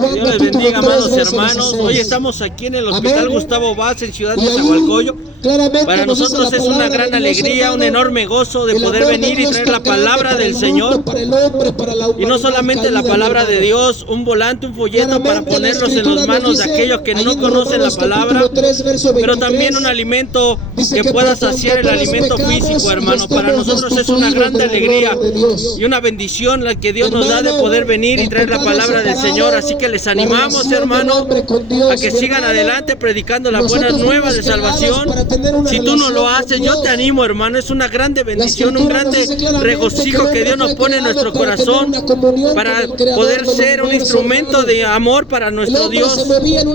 Que Dios les bendiga, amados hermanos. Hoy estamos aquí en el Hospital Gustavo Vaz, en Ciudad de Nezahualcóyotl. Para nosotros es una gran alegría, un enorme gozo de poder venir y traer la palabra del Señor. Y no solamente la palabra de Dios, un volante, un folleto para ponerlos en las manos de aquellos que no conocen la palabra, pero también un alimento que pueda saciar el alimento físico, hermano. Para nosotros es una gran alegría y una bendición la que Dios nos da de poder venir y traer la palabra del Señor. Así que les animamos, hermano, a que sigan adelante predicando las buenas nuevas de salvación. Si tú no lo haces, yo te animo, hermano. Es una grande bendición, un grande regocijo que Dios nos pone en nuestro corazón para poder ser un instrumento de amor para nuestro Dios,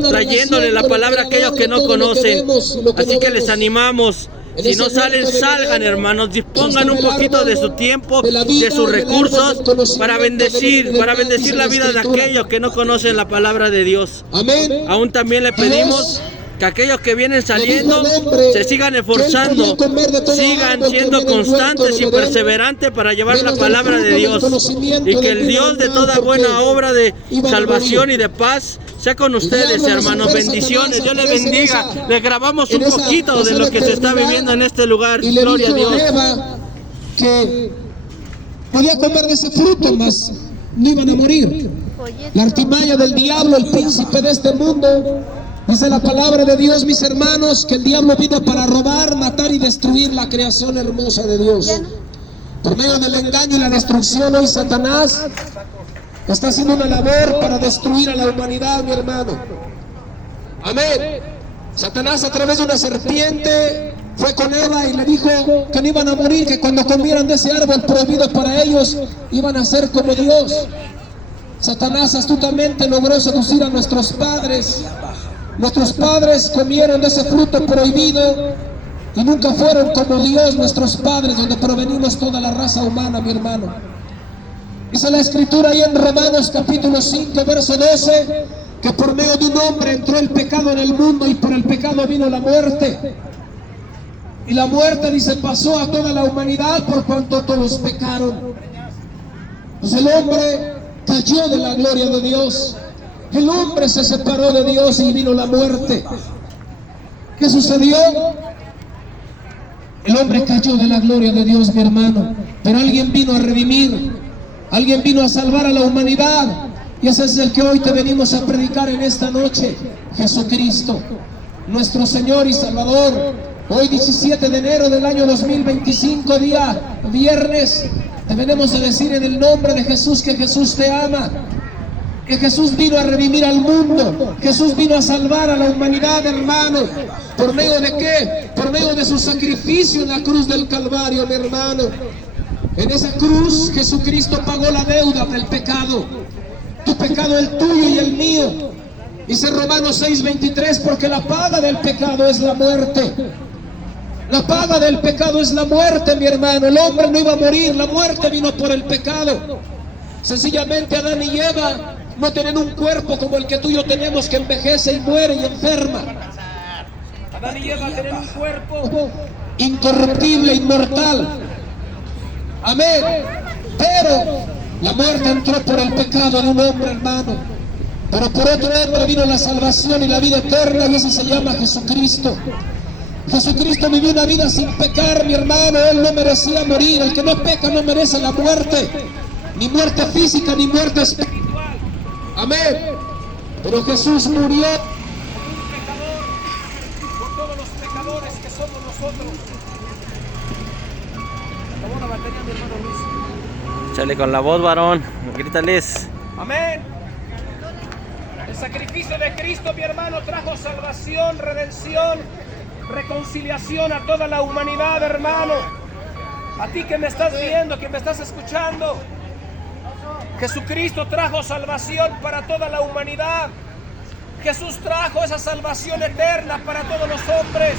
trayéndole la palabra a aquellos que no conocen. Así que les animamos. Si no salen, salgan, hermanos, dispongan un poquito de su tiempo, de sus recursos para bendecir la vida de aquellos que no conocen la palabra de Dios. Aún también le pedimos que aquellos que vienen saliendo se sigan esforzando, sigan siendo constantes y perseverantes para llevar la palabra de Dios, y que el Dios de toda buena obra de salvación y de paz sea con ustedes, hermanos. Bendiciones, Dios les bendiga. Les grabamos un poquito de lo que se está viviendo en este lugar. Gloria a Dios. Que podía comer de ese fruto, mas no iban a morir. La artimaña del diablo, el príncipe de este mundo. Dice la palabra de Dios, mis hermanos, que el diablo vino para robar, matar y destruir la creación hermosa de Dios. Por medio del engaño y la destrucción, hoy Satanás está haciendo una labor para destruir a la humanidad, mi hermano. Amén. Satanás, a través de una serpiente, fue con Eva y le dijo que no iban a morir, que cuando comieran de ese árbol prohibido para ellos, iban a ser como Dios. Satanás astutamente logró seducir a nuestros padres. Nuestros padres comieron de ese fruto prohibido y nunca fueron como Dios, nuestros padres, donde provenimos toda la raza humana, mi hermano. Dice la escritura ahí en Romanos capítulo 5, verso 12, que por medio de un hombre entró el pecado en el mundo y por el pecado vino la muerte. Y la muerte, dice, pasó a toda la humanidad por cuanto todos pecaron. Pues el hombre cayó de la gloria de Dios. El hombre se separó de Dios y vino la muerte. ¿Qué sucedió? El hombre cayó de la gloria de Dios, mi hermano. Pero alguien vino a redimir. Alguien vino a salvar a la humanidad. Y ese es el que hoy te venimos a predicar en esta noche. Jesucristo, nuestro Señor y Salvador. Hoy 17 de enero del año 2025, día viernes, te venimos a decir en el nombre de Jesús que Jesús te ama. Que Jesús vino a redimir al mundo. Jesús vino a salvar a la humanidad, hermano. ¿Por medio de qué? Por medio de su sacrificio en la cruz del Calvario, mi hermano. En esa cruz Jesucristo pagó la deuda del pecado. Tu pecado, el tuyo y el mío. Dice Romanos 6:23, porque la paga del pecado es la muerte. La paga del pecado es la muerte, mi hermano. El hombre no iba a morir, la muerte vino por el pecado. Sencillamente Adán y Eva no tienen un cuerpo como el que tú y yo tenemos, que envejece y muere y enferma. Adán y Eva tienen un cuerpo incorruptible, inmortal. Amén. Pero la muerte entró por el pecado de un hombre, hermano. Pero por otro hombre vino la salvación y la vida eterna, y ese se llama Jesucristo. Jesucristo vivió una vida sin pecar, mi hermano. Él no merecía morir. El que no peca no merece la muerte. Ni muerte física, ni muerte espiritual. Amén. Pero Jesús murió como un pecador por todos los pecadores que somos nosotros. Acabó la batería, mi hermano Luis. Échale con la voz, varón. Grítales. Amén. El sacrificio de Cristo, mi hermano, trajo salvación, redención, reconciliación a toda la humanidad, hermano. A ti que me estás viendo, que me estás escuchando, Jesucristo trajo salvación para toda la humanidad. Jesús trajo esa salvación eterna para todos los hombres.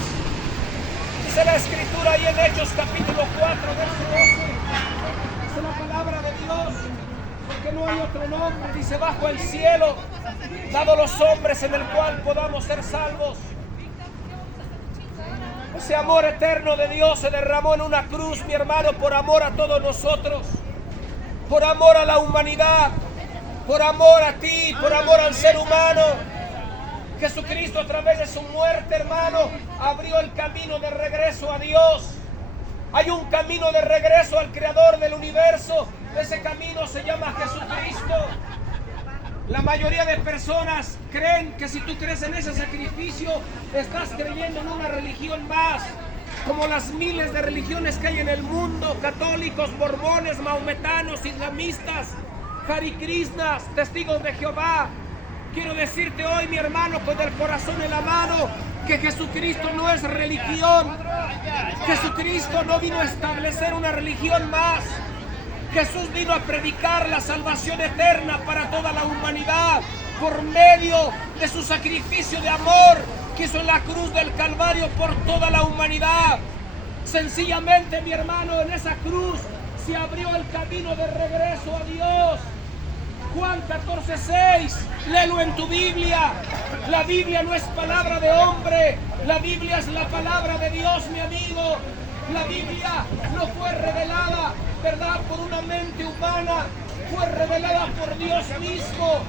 Dice la escritura ahí en Hechos capítulo 4, verso 12. Dice la palabra de Dios, porque no hay otro nombre, dice, bajo el cielo, dado a los hombres, en el cual podamos ser salvos. Ese amor eterno de Dios se derramó en una cruz, mi hermano, por amor a todos nosotros, por amor a la humanidad, por amor a ti, por amor al ser humano. Jesucristo, a través de su muerte, hermano, abrió el camino de regreso a Dios. Hay un camino de regreso al Creador del universo. Ese camino se llama Jesucristo. La mayoría de personas creen que si tú crees en ese sacrificio, estás creyendo en una religión más, como las miles de religiones que hay en el mundo: católicos, mormones, maometanos, islamistas, Hare Krishnas, testigos de Jehová. Quiero decirte hoy, mi hermano, con el corazón en la mano, que Jesucristo no es religión. Jesucristo no vino a establecer una religión más. Jesús vino a predicar la salvación eterna para toda la humanidad por medio de su sacrificio de amor que hizo en la cruz del Calvario por toda la humanidad. Sencillamente, mi hermano, en esa cruz se abrió el camino de regreso a Dios. Juan 14:6, léelo en tu Biblia. La Biblia no es palabra de hombre, la Biblia es la palabra de Dios, mi amigo. La Biblia no fue revelada, ¿verdad?, por una mente humana, fue revelada por Dios mismo.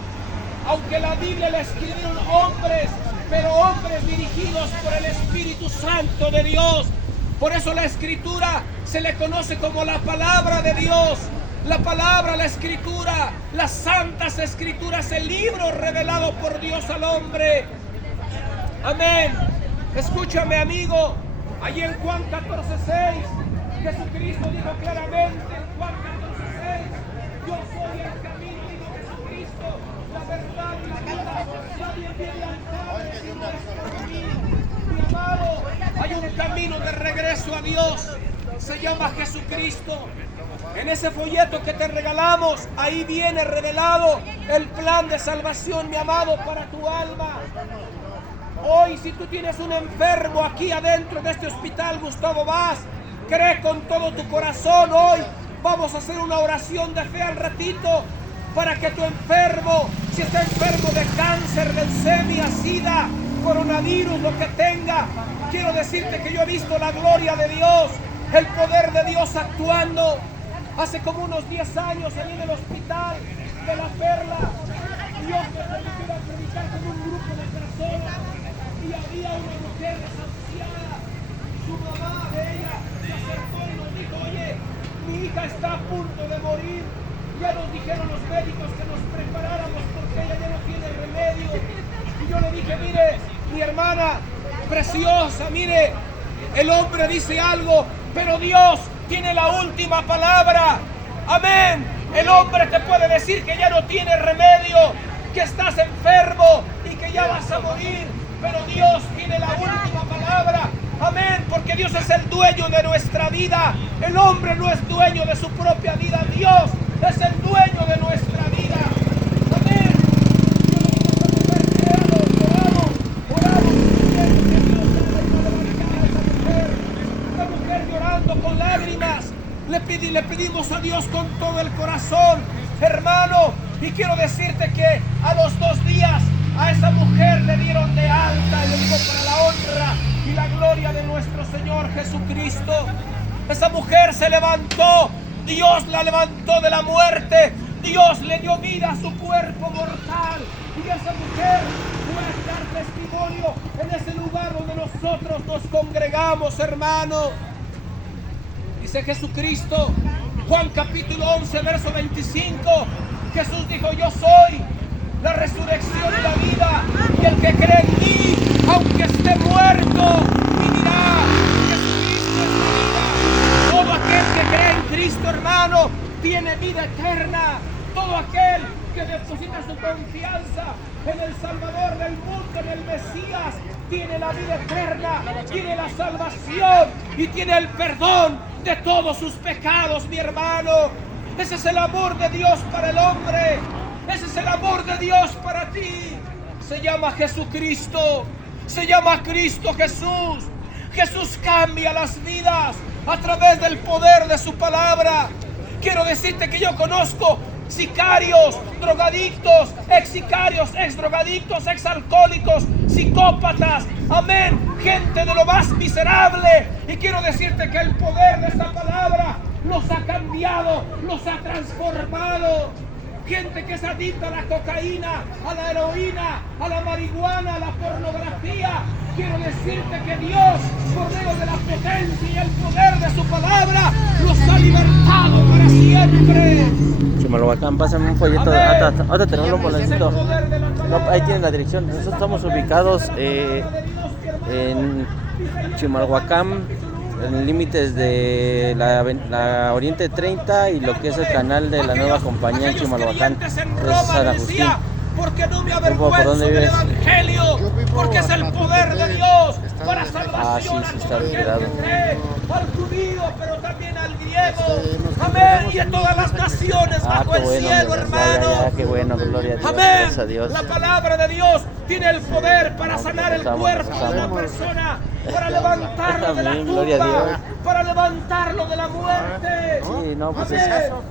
Aunque la Biblia la escribieron hombres, pero hombres dirigidos por el Espíritu Santo de Dios. Por eso la Escritura se le conoce como la palabra de Dios. La palabra, la Escritura, las santas Escrituras, el libro revelado por Dios al hombre. Amén. Escúchame, amigo. Allí en Juan 14:6, Jesucristo dijo claramente en Juan 14:6: yo soy el camino, dijo Jesucristo, la verdad y la vida. Nadie viene al Padre si no es por mí. Mi amado, hay un camino de regreso a Dios. Se llama Jesucristo. En ese folleto que te regalamos, ahí viene revelado el plan de salvación, mi amado, para tu alma. Hoy, si tú tienes un enfermo aquí adentro de este hospital Gustavo Vaz, cree con todo tu corazón. Hoy vamos a hacer una oración de fe al ratito para que tu enfermo, si está enfermo de cáncer, leucemia, sida, coronavirus, lo que tenga, quiero decirte que yo he visto la gloria de Dios, el poder de Dios actuando. Hace como unos 10 años salí del hospital de La Perla. Dios me permitió predicar con un grupo de personas y había una mujer desahuciada. Su mamá de ella se acercó y nos dijo: oye, mi hija está a punto de morir. Ya nos dijeron los médicos que nos preparáramos porque ella ya no tiene remedio. Y yo le dije: mire, mi hermana preciosa, mire, el hombre dice algo, pero Dios tiene la última palabra. Amén. El hombre te puede decir que ya no tiene remedio, que estás enfermo y que ya vas a morir, pero Dios tiene la última palabra. Amén, porque Dios es el dueño de nuestra vida. El hombre no es dueño de su propia vida. Dios es el dueño de nuestra vida. Amén. Oramos, una mujer llorando con lágrimas. Le pedimos a Dios con todo el corazón, hermano, y quiero decirte que a los 2 días a esa mujer le dieron de alta, y le digo, para la honra y la gloria de nuestro Señor Jesucristo. Esa mujer se levantó, Dios la levantó de la muerte, Dios le dio vida a su cuerpo mortal, y esa mujer fue a dar testimonio en ese lugar donde nosotros nos congregamos, hermano. Dice Jesucristo, Juan capítulo 11, verso 25, Jesús dijo: yo soy la resurrección y la vida, y el que cree en mí, aunque esté muerto, vivirá. Jesucristo es la vida. Todo aquel que cree en Cristo, hermano, tiene vida eterna. Todo aquel que deposita su confianza en el Salvador del mundo, en el Mesías, tiene la vida eterna, tiene la salvación y tiene el perdón de todos sus pecados, mi hermano. Ese es el amor de Dios para el hombre. Ese es el amor de Dios para ti. Se llama Jesucristo. Se llama Cristo Jesús. Jesús cambia las vidas a través del poder de su palabra. Quiero decirte que yo conozco sicarios, drogadictos, ex sicarios, ex drogadictos, ex alcohólicos, psicópatas, amén, gente de lo más miserable. Y quiero decirte que el poder de esta palabra los ha cambiado, los ha transformado. gente que es adicta a la cocaína, a la heroína, a la marihuana, a la pornografía. Quiero decirte que Dios, por medio de la potencia y el poder de su palabra, los ha libertado para siempre. Chimalhuacán, pásame un folleto. Ahora tenemos un boletito. No, ahí tienen la dirección. Nosotros estamos ubicados en Chimalhuacán, en límites de la Oriente 30 y lo que es el canal de la nueva compañía en Chimalhuacán. Es San Agustín. Porque no me avergüenzo del evangelio, porque es el poder de Dios para salvación a todo aquel que cree, al judío, pero también al griego. Amén. Y a todas las naciones bajo el cielo, hermano. Qué bueno, gloria a Dios. Amén. A Dios. La palabra de Dios tiene el poder para sanar el cuerpo de una persona, para levantarlo de la tumba, para levantarlo de la muerte. Sí, no, pues Amén. estamos.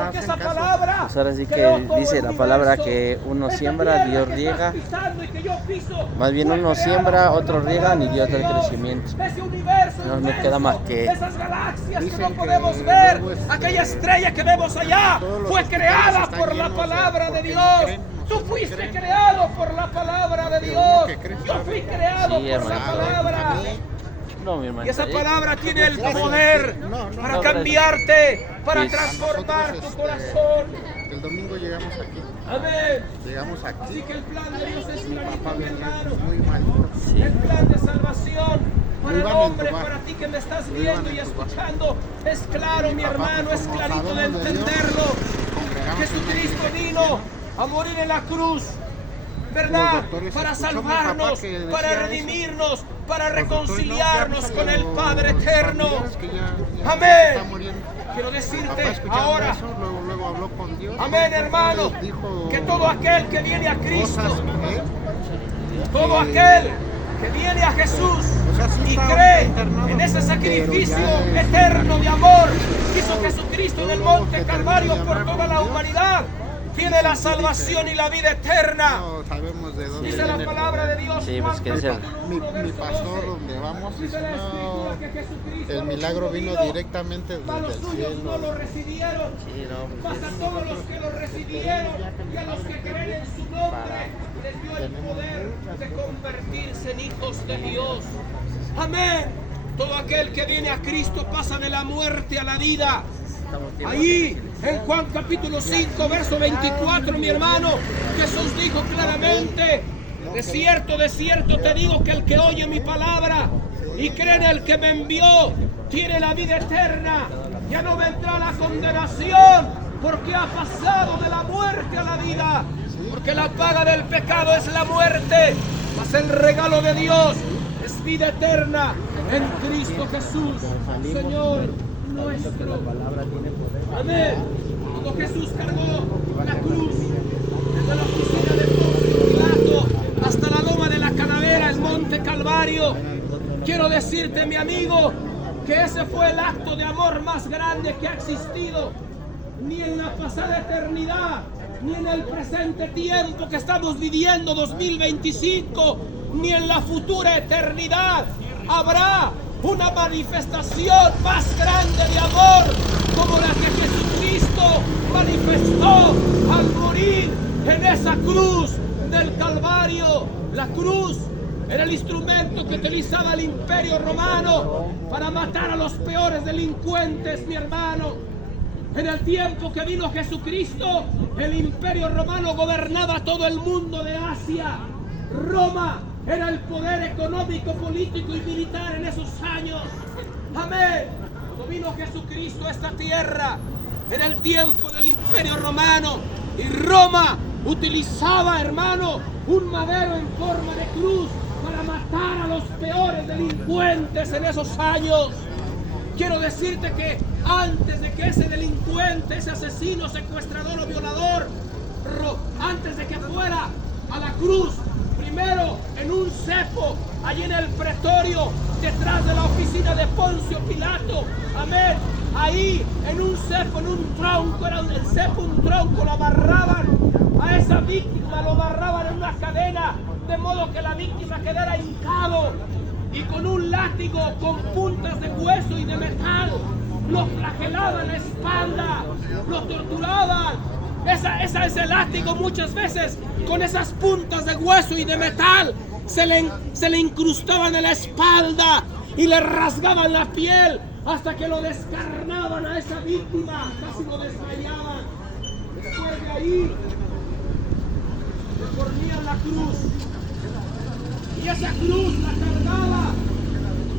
Porque esa palabra, Pues ahora sí que dice la palabra que uno siembra, Dios riega. Más bien uno siembra, otro riega, y Dios da el crecimiento. No me queda más que... Esas galaxias que no podemos ver, aquella estrella que vemos allá, fue creada por la palabra de Dios. Tú fuiste creado por la palabra de Dios. Yo fui creado por la palabra. No, mi hermano. Y esa palabra tiene el poder para cambiarte, para transformar tu corazón. El domingo llegamos aquí. Amén. Llegamos aquí. Así que el plan de Dios es Mi clarito, papá mi venía hermano. muy malito. El plan de salvación para el Iban a hombre, entubar. para ti que me estás Lo viendo iban a y entubar. escuchando, es claro, mi papá, hermano, pues, es como clarito de sabemos de Dios, entenderlo. congregamos Jesucristo en una iglesia vino a morir en la cruz, ¿verdad? Los doctores Para escuchó mi salvarnos, papá que decía para eso. redimirnos, para Los doctores, reconciliarnos no, ya con el los Padre eterno. familiares que ya Amén. está muriendo. Quiero Papá, decirte escuchando ahora, eso, luego habló con Dios. amén, hermano, Dijo que todo aquel que viene a cosas, Cristo, ¿eh? todo aquel que viene a Jesús O sea, sí y estaba cree internado, en ese pero sacrificio ya es- eterno de amor que hizo Jesucristo en el Todo Monte que Calvario termine de por hablar toda con la Dios, humanidad, tiene la salvación y la vida eterna. No sabemos de dónde Dice la viene. palabra de Dios. Sí, Juan pues, que dice- capítulo Mi 1, verso pastor 12. donde vamos Dice la no, Escritura que Jesucristo el milagro vino resucitó, directamente mas los desde el suyos no cielo. lo recibieron. Sí, no, pues, Mas a todos los que lo recibieron y a los que creen en su nombre les dio el poder de convertirse en hijos de Dios. Amén. Todo aquel que viene a Cristo pasa de la muerte a la vida. Ahí, en Juan capítulo 5, verso 24, mi hermano, Jesús dijo claramente: de cierto te digo que el que oye mi palabra y cree en el que me envió, tiene la vida eterna. Ya no vendrá la condenación, porque ha pasado de la muerte a la vida. Porque la paga del pecado es la muerte, mas el regalo de Dios es vida eterna en Cristo Jesús, Señor nuestro. Amén. Cuando Jesús cargó la cruz desde la oficina de Poncio Pilato hasta la loma de la Calavera, el Monte Calvario, quiero decirte, mi amigo, que ese fue el acto de amor más grande que ha existido. Ni en la pasada eternidad, ni en el presente tiempo que estamos viviendo, 2025, ni en la futura eternidad habrá una manifestación más grande de amor como la que Jesucristo manifestó al morir en esa cruz del Calvario. La cruz era el instrumento que utilizaba el Imperio Romano para matar a los peores delincuentes, mi hermano. En el tiempo que vino Jesucristo, el Imperio Romano gobernaba todo el mundo de Asia. Roma era el poder económico, político y militar en esos años. Amén. Cuando vino Jesucristo a esta tierra, era el tiempo del Imperio Romano, y Roma utilizaba, hermano, un madero en forma de cruz para matar a los peores delincuentes en esos años. Quiero decirte que antes de que ese delincuente, ese asesino, secuestrador o violador, antes de que fuera a la cruz, primero en un cepo, allí en el pretorio, detrás de la oficina de Poncio Pilato, amén, ahí en un cepo, en un tronco, era el cepo un tronco, lo amarraban a esa víctima, lo amarraban en una cadena, de modo que la víctima quedara hincado, y con un látigo con puntas de hueso y de metal, lo flagelaban la espalda, lo torturaban, ese látigo muchas veces con esas puntas de hueso y de metal se le incrustaban en la espalda y le rasgaban la piel hasta que lo descarnaban a esa víctima, casi lo desmayaban. Después de ahí le ponían la cruz y esa cruz la cargaba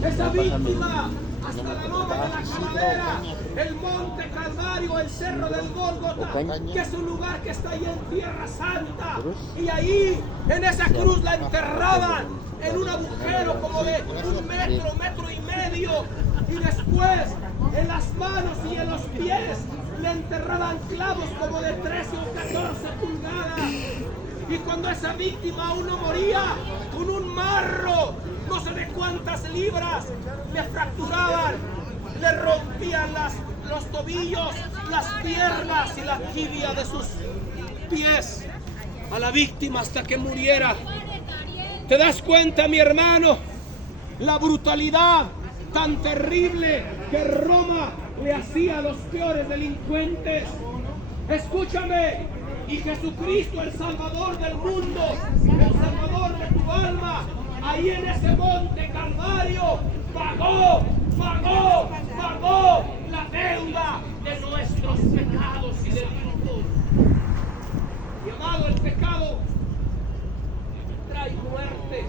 esa víctima hasta la loma de la Calavera, el monte Calvario, el cerro del Gólgota, que es un lugar que está ahí en Tierra Santa. Y ahí, en esa cruz la enterraban en un agujero como de 1 metro, 1,5 metros. Y después, en las manos y en los pies, le enterraban clavos como de 13 o 14 pulgadas. Y cuando esa víctima aún no moría, con un marro, no sé de cuántas libras, le fracturaban, le rompían los tobillos, las piernas y la tibia de sus pies a la víctima hasta que muriera. ¿Te das cuenta, mi hermano? La brutalidad tan terrible que Roma le hacía a los peores delincuentes. Escúchame. Y Jesucristo, el Salvador del mundo, el Salvador de tu alma, ahí en ese monte Calvario, pagó la deuda de nuestros pecados y delitos. Y amado, el pecado trae muerte.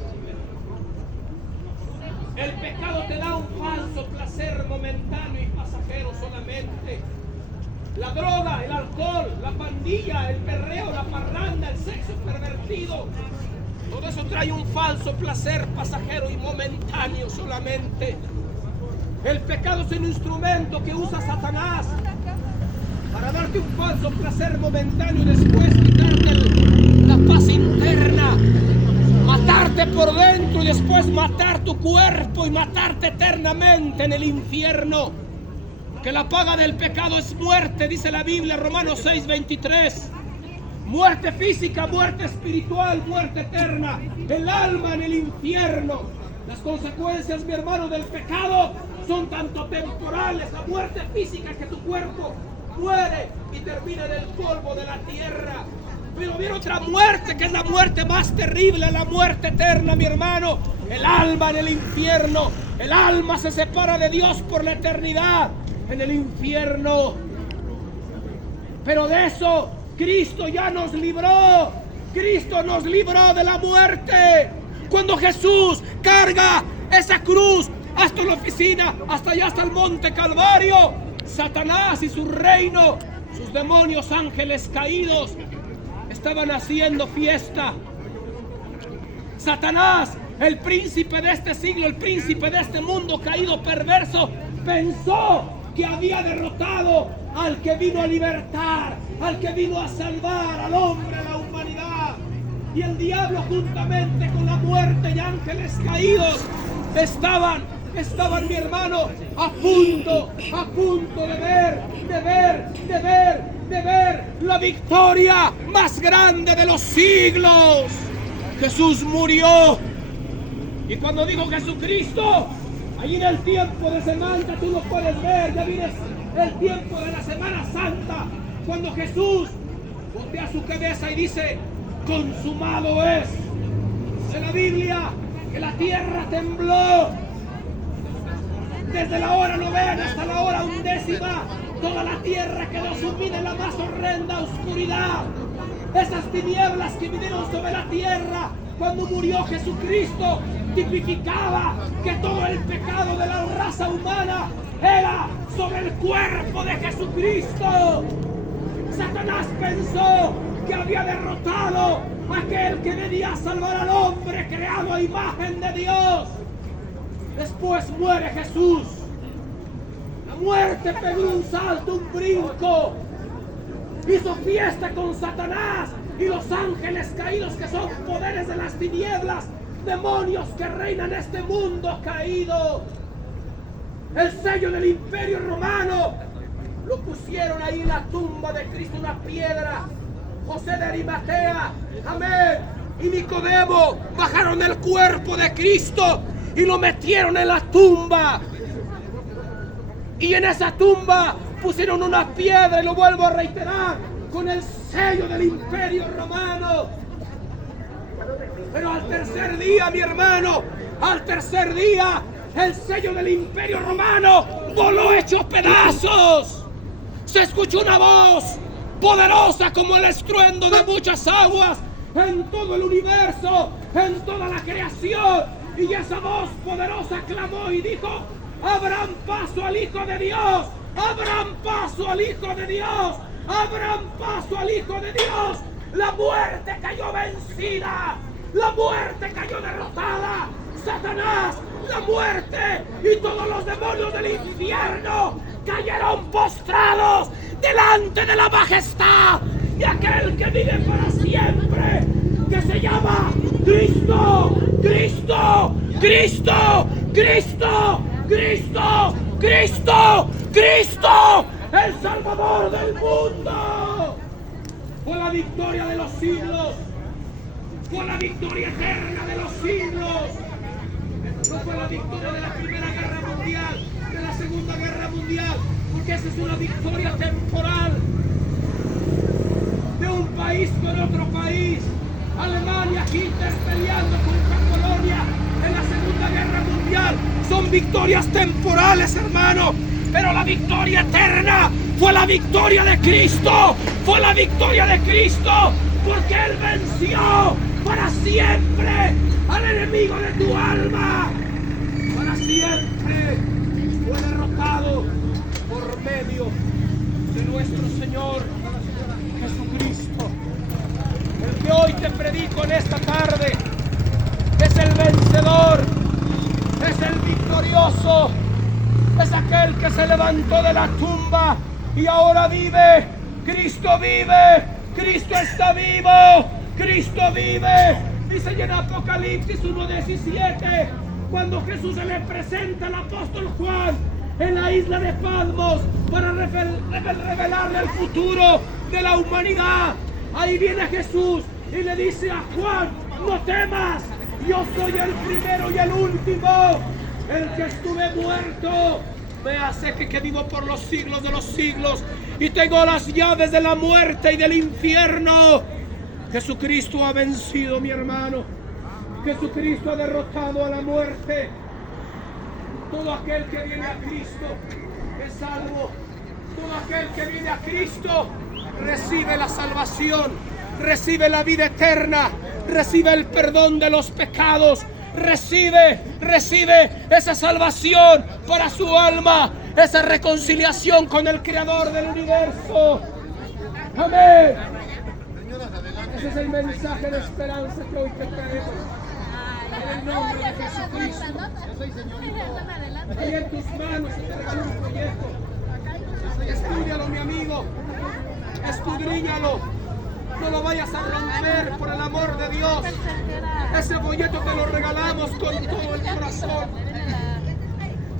El pecado te da un falso placer momentáneo y pasajero solamente. La droga, el alcohol, la pandilla, el perreo, la parranda, el sexo pervertido, todo eso trae un falso placer pasajero y momentáneo solamente. El pecado es un instrumento que usa Satanás para darte un falso placer momentáneo y después quitarte la paz interna, matarte por dentro y después matar tu cuerpo y matarte eternamente en el infierno. Que la paga del pecado es muerte, dice la Biblia, Romanos 6:23. Muerte física, muerte espiritual, muerte eterna, el alma en el infierno. Las consecuencias, mi hermano, del pecado son tanto temporales, la muerte física, que tu cuerpo muere y termina en el polvo de la tierra. Pero viene otra muerte, que es la muerte más terrible, la muerte eterna, mi hermano. El alma en el infierno. El alma se separa de Dios por la eternidad en el infierno. Pero de eso Cristo ya nos libró. Cristo nos libró de la muerte. Cuando Jesús carga esa cruz hasta la oficina, hasta allá, hasta el monte Calvario, Satanás y su reino, sus demonios ángeles caídos, estaban haciendo fiesta. Satanás, el príncipe de este siglo, el príncipe de este mundo caído, perverso, pensó que había derrotado al que vino a libertar, al que vino a salvar al hombre, a la humanidad. Y el diablo, juntamente con la muerte y ángeles caídos, estaban, mi hermano, a punto de ver la victoria más grande de los siglos. Jesús murió. Y cuando digo Jesucristo, allí en el tiempo de Semana, tú lo puedes ver, ya vienes el tiempo de la Semana Santa, cuando Jesús voltea su cabeza y dice: consumado es. Dice la Biblia que la tierra tembló. Desde la hora 9 hasta la hora 11, toda la tierra quedó sumida en la más horrenda oscuridad. Esas tinieblas que vinieron sobre la tierra cuando murió Jesucristo tipificaba que todo el pecado de la raza humana era sobre el cuerpo de Jesucristo. Satanás pensó que había derrotado a aquel que venía a salvar al hombre creado a imagen de Dios. Después muere Jesús. La muerte pegó un salto, un brinco. Hizo fiesta con Satanás y los ángeles caídos, que son poderes de las tinieblas, demonios que reinan en este mundo caído. El sello del Imperio Romano lo pusieron ahí en la tumba de Cristo, una piedra. José de Arimatea, amén, y Nicodemo bajaron el cuerpo de Cristo y lo metieron en la tumba. Y en esa tumba pusieron una piedra, y lo vuelvo a reiterar, con el sello del Imperio Romano. Pero al tercer día, mi hermano, al tercer día, el sello del Imperio Romano voló hecho pedazos. Se escuchó una voz poderosa como el estruendo de muchas aguas en todo el universo, en toda la creación. Y esa voz poderosa clamó y dijo: abran paso al Hijo de Dios, abran paso al Hijo de Dios, abran paso al Hijo de Dios. La muerte cayó vencida, la muerte cayó derrotada. Satanás, la muerte y todos los demonios del infierno cayeron postrados delante de la majestad de aquel que vive para siempre, que se llama Cristo, Cristo, Cristo, Cristo, Cristo, Cristo, Cristo, el Salvador del mundo. Fue la victoria de los siglos, fue la victoria eterna de los siglos. No fue la victoria de la Primera Guerra Mundial, de la Segunda Guerra Mundial, porque esa es una victoria temporal de un país con otro país. Alemania, Hitler peleando contra Polonia en la Segunda Guerra Mundial. Son victorias temporales, hermano, pero la victoria eterna fue la victoria de Cristo, fue la victoria de Cristo, porque Él venció para siempre al enemigo de tu alma. Para siempre fue derrotado por medio de nuestro Señor Jesucristo. El que hoy te predico en esta tarde es el vencedor, es el victorioso, es aquel que se levantó de la tumba y ahora vive. Cristo vive, Cristo está vivo, Cristo vive. Dice en Apocalipsis 1:17, cuando Jesús se le presenta al apóstol Juan en la isla de Patmos para revelarle el futuro de la humanidad. Ahí viene Jesús y le dice a Juan: no temas, yo soy el primero y el último, el que estuve muerto. Me hace que vivo por los siglos de los siglos y tengo las llaves de la muerte y del infierno. Jesucristo ha vencido, mi hermano. Jesucristo ha derrotado a la muerte. Todo aquel que viene a Cristo es salvo. Todo aquel que viene a Cristo recibe la salvación, recibe la vida eterna, recibe el perdón de los pecados, recibe esa salvación para su alma, esa reconciliación con el Creador del universo. Amén. Ese es el mensaje de esperanza que hoy te traemos. En el nombre de Jesucristo. Ahí en tus manos se te regala un proyecto. Estúdialo, mi amigo. Escudriñalo. No lo vayas a romper, por el amor de Dios. Ese folleto te lo regalamos con todo el corazón.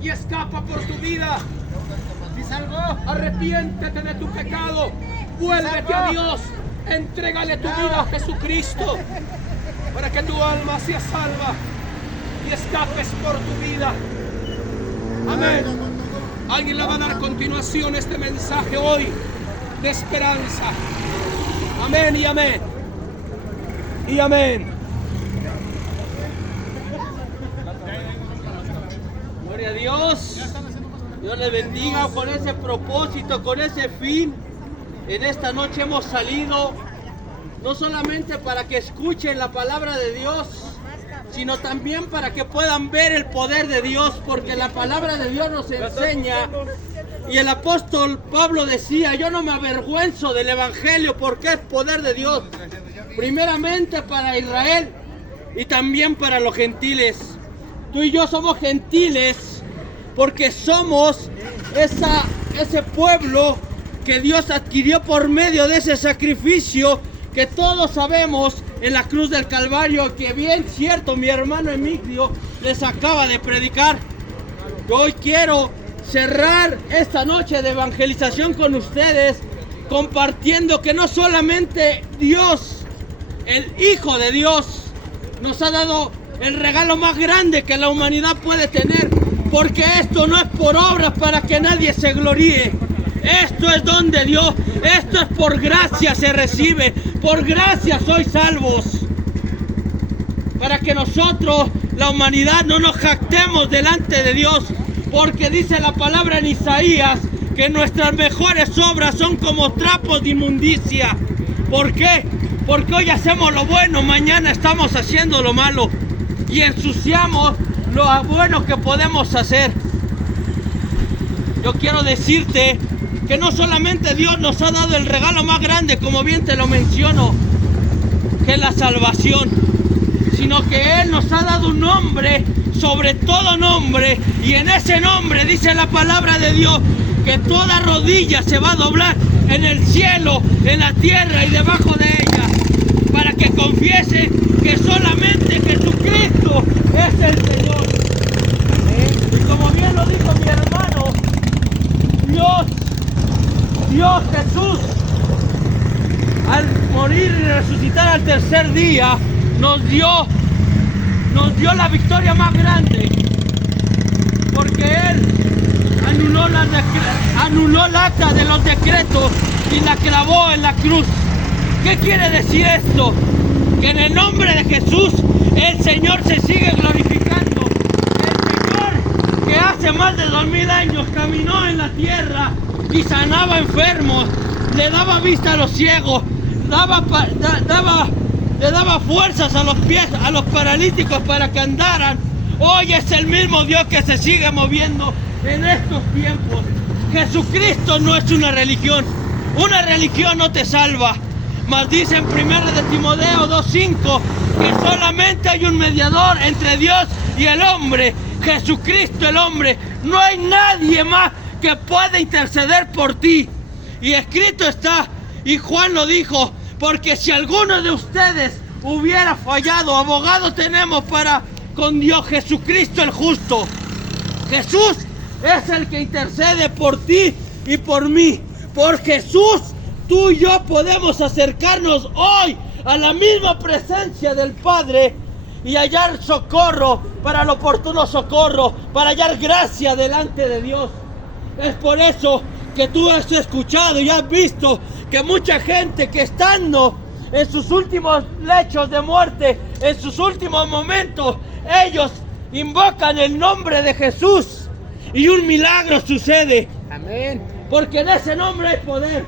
Y escapa por tu vida. Arrepiéntete de tu pecado. Vuélvete a Dios. Entrégale tu vida a Jesucristo para que tu alma sea salva y escapes por tu vida. Amén. Alguien le va a dar continuación a este mensaje hoy de esperanza. Amén y amén. Y amén. Gloria a Dios. Dios le bendiga con ese propósito, con ese fin. En esta noche hemos salido no solamente para que escuchen la palabra de Dios, sino también para que puedan ver el poder de Dios, porque la palabra de Dios nos enseña. Y el apóstol Pablo decía: yo no me avergüenzo del evangelio, porque es poder de Dios, primeramente para Israel y también para los gentiles. Tú y yo somos gentiles porque somos ese pueblo que Dios adquirió por medio de ese sacrificio que todos sabemos en la cruz del Calvario, que bien cierto mi hermano Emilio les acaba de predicar. Yo hoy quiero cerrar esta noche de evangelización con ustedes compartiendo que no solamente Dios, el Hijo de Dios, nos ha dado el regalo más grande que la humanidad puede tener, porque esto no es por obras para que nadie se gloríe. Esto es don de Dios. Esto es por gracia se recibe. Por gracia sois salvos. Para que nosotros, la humanidad, no nos jactemos delante de Dios. Porque dice la palabra en Isaías que nuestras mejores obras son como trapos de inmundicia. ¿Por qué? Porque hoy hacemos lo bueno, mañana estamos haciendo lo malo. Y ensuciamos lo bueno que podemos hacer. Yo quiero decirte que no solamente Dios nos ha dado el regalo más grande, como bien te lo menciono, que es la salvación, sino que Él nos ha dado un nombre sobre todo nombre, y en ese nombre dice la palabra de Dios que toda rodilla se va a doblar en el cielo, en la tierra y debajo de ella, para que confiese que solamente Jesucristo es el Señor. Y como bien lo dijo mi hermano, Dios Jesús, al morir y resucitar al tercer día, nos dio la victoria más grande, porque Él anuló el acta de los decretos y la clavó en la cruz. ¿Qué quiere decir esto? Que en el nombre de Jesús el Señor se sigue glorificando. El Señor que hace más de 2000 años caminó en la tierra y sanaba enfermos, le daba vista a los ciegos, le daba fuerzas a los pies, a los paralíticos para que andaran. Hoy es el mismo Dios que se sigue moviendo en estos tiempos. Jesucristo no es una religión. Una religión no te salva. Mas dice en 1 de Timoteo 2:5 que solamente hay un mediador entre Dios y el hombre, Jesucristo el hombre. No hay nadie más que pueda interceder por ti. Y escrito está, y Juan lo dijo, porque si alguno de ustedes hubiera fallado, abogado tenemos para con Dios, Jesucristo el justo. Jesús es el que intercede por ti y por mí. Por Jesús, tú y yo podemos acercarnos hoy a la misma presencia del Padre y hallar socorro para el oportuno socorro, para hallar gracia delante de Dios. Es por eso que tú has escuchado y has visto que mucha gente que estando en sus últimos lechos de muerte, en sus últimos momentos, ellos invocan el nombre de Jesús y un milagro sucede. Amén. Porque en ese nombre hay poder.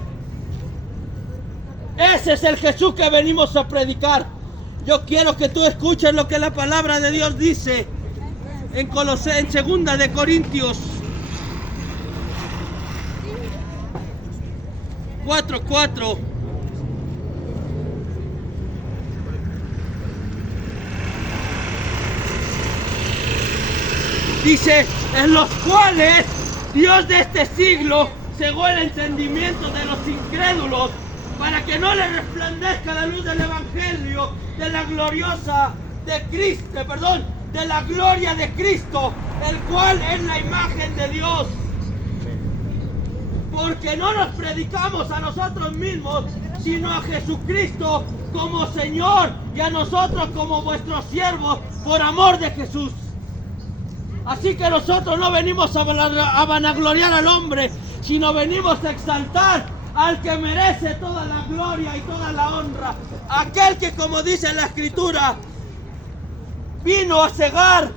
Ese es el Jesús que venimos a predicar. Yo quiero que tú escuches lo que la palabra de Dios dice en 2 de Corintios 4:4. Dice, en los cuales Dios de este siglo cegó el entendimiento de los incrédulos, para que no les resplandezca la luz del Evangelio de la de la gloria de Cristo, el cual es la imagen de Dios. Porque no nos predicamos a nosotros mismos, sino a Jesucristo como Señor y a nosotros como vuestros siervos por amor de Jesús. Así que nosotros no venimos a vanagloriar al hombre, sino venimos a exaltar al que merece toda la gloria y toda la honra. Aquel que, como dice la Escritura, vino a cegar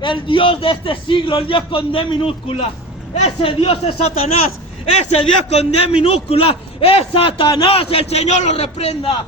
el Dios de este siglo, el Dios con D minúscula. Ese Dios es Satanás. Ese Dios con D minúscula es Satanás. El Señor lo reprenda.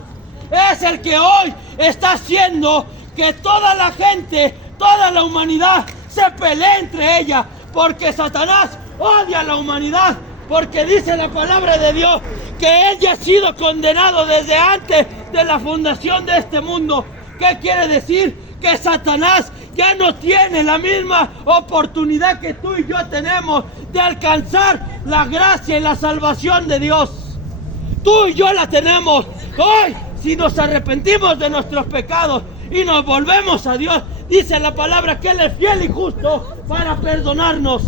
Es el que hoy está haciendo que toda la gente, toda la humanidad se pelee entre ella. Porque Satanás odia a la humanidad. Porque dice la palabra de Dios que él ya ha sido condenado desde antes de la fundación de este mundo. ¿Qué quiere decir? Que Satanás ya no tiene la misma oportunidad que tú y yo tenemos de alcanzar la gracia y la salvación de Dios. Tú y yo la tenemos. Hoy, si nos arrepentimos de nuestros pecados y nos volvemos a Dios, dice la palabra que Él es fiel y justo para perdonarnos.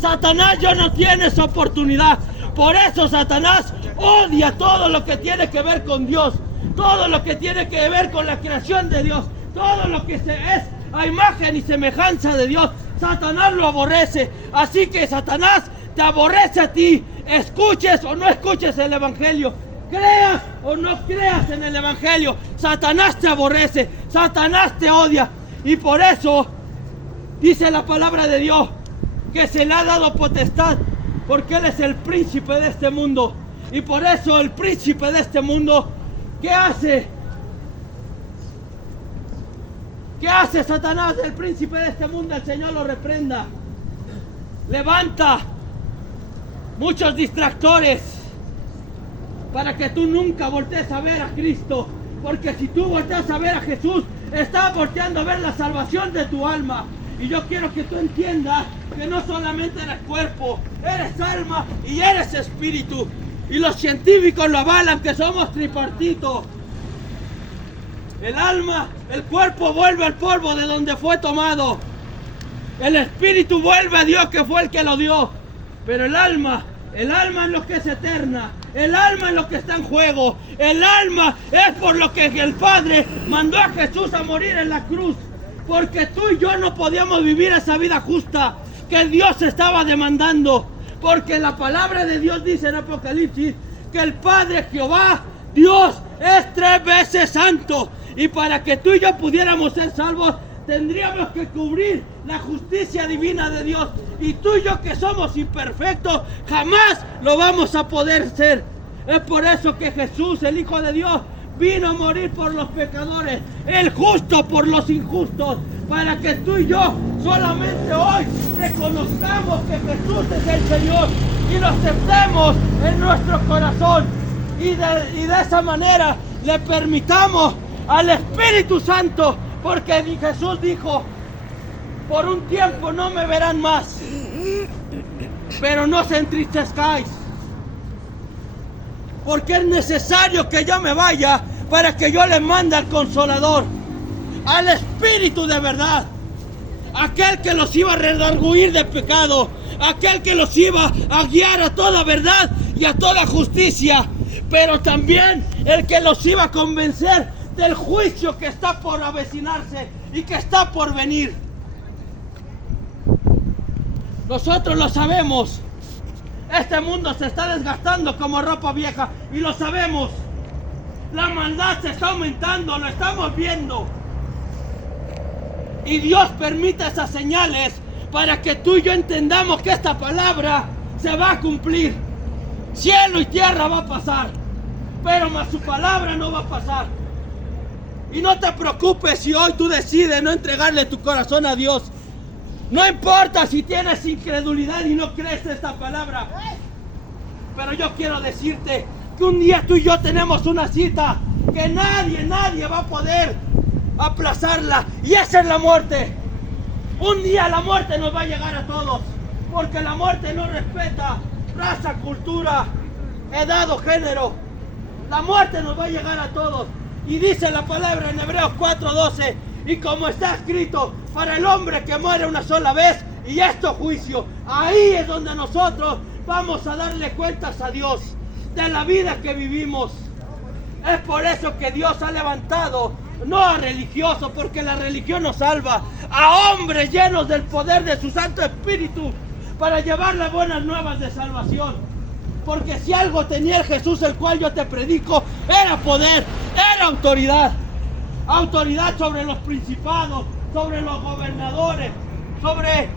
Satanás ya no tiene esa oportunidad. Por eso Satanás odia todo lo que tiene que ver con Dios, todo lo que tiene que ver con la creación de Dios, todo lo que es a imagen y semejanza de Dios. Satanás lo aborrece. Así que Satanás te aborrece a ti, escuches o no escuches el evangelio, creas o no creas en el evangelio. Satanás te aborrece, Satanás te odia, y por eso dice la palabra de Dios que se le ha dado potestad, porque él es el príncipe de este mundo. Y por eso el príncipe de este mundo, ¿qué hace? ¿Qué hace Satanás, el príncipe de este mundo? El Señor lo reprenda. Levanta muchos distractores para que tú nunca voltees a ver a Cristo. Porque si tú volteas a ver a Jesús, estás volteando a ver la salvación de tu alma. Y yo quiero que tú entiendas que no solamente eres cuerpo, eres alma y eres espíritu. Y los científicos lo avalan, que somos tripartitos. El alma, el cuerpo vuelve al polvo de donde fue tomado. El espíritu vuelve a Dios, que fue el que lo dio. Pero el alma es lo que es eterna. El alma es lo que está en juego. El alma es por lo que el Padre mandó a Jesús a morir en la cruz. Porque tú y yo no podíamos vivir esa vida justa que Dios estaba demandando. Porque la palabra de Dios dice en Apocalipsis que el Padre Jehová, Dios, es 3 veces santo. Y para que tú y yo pudiéramos ser salvos, tendríamos que cubrir la justicia divina de Dios. Y tú y yo, que somos imperfectos, jamás lo vamos a poder ser. Es por eso que Jesús, el Hijo de Dios, vino a morir por los pecadores, el justo por los injustos, para que tú y yo solamente hoy reconozcamos que Jesús es el Señor y lo aceptemos en nuestro corazón, y de esa manera le permitamos al Espíritu Santo, porque Jesús dijo: por un tiempo no me verán más, pero no se entristezcáis, porque es necesario que yo me vaya para que yo les mande al Consolador, al Espíritu de verdad, aquel que los iba a redarguir de pecado, aquel que los iba a guiar a toda verdad y a toda justicia, pero también el que los iba a convencer del juicio que está por avecinarse y que está por venir. Nosotros lo sabemos. Este mundo se está desgastando como ropa vieja y lo sabemos. La maldad se está aumentando, lo estamos viendo. Y Dios permite esas señales para que tú y yo entendamos que esta palabra se va a cumplir. Cielo y tierra va a pasar, pero más su palabra no va a pasar. Y no te preocupes si hoy tú decides no entregarle tu corazón a Dios. No importa si tienes incredulidad y no crees esta palabra. Pero yo quiero decirte que un día tú y yo tenemos una cita que nadie va a poder aplazarla. Y esa es la muerte. Un día la muerte nos va a llegar a todos. Porque la muerte no respeta raza, cultura, edad o género. La muerte nos va a llegar a todos. Y dice la palabra en Hebreos 4:12: y como está escrito, para el hombre que muere una sola vez, y esto juicio. Ahí es donde nosotros vamos a darle cuentas a Dios de la vida que vivimos. Es por eso que Dios ha levantado, no a religiosos, porque la religión nos salva, a hombres llenos del poder de su Santo Espíritu, para llevar las buenas nuevas de salvación. Porque si algo tenía el Jesús, el cual yo te predico, era poder, era autoridad. Autoridad sobre los principados, sobre los gobernadores, sobre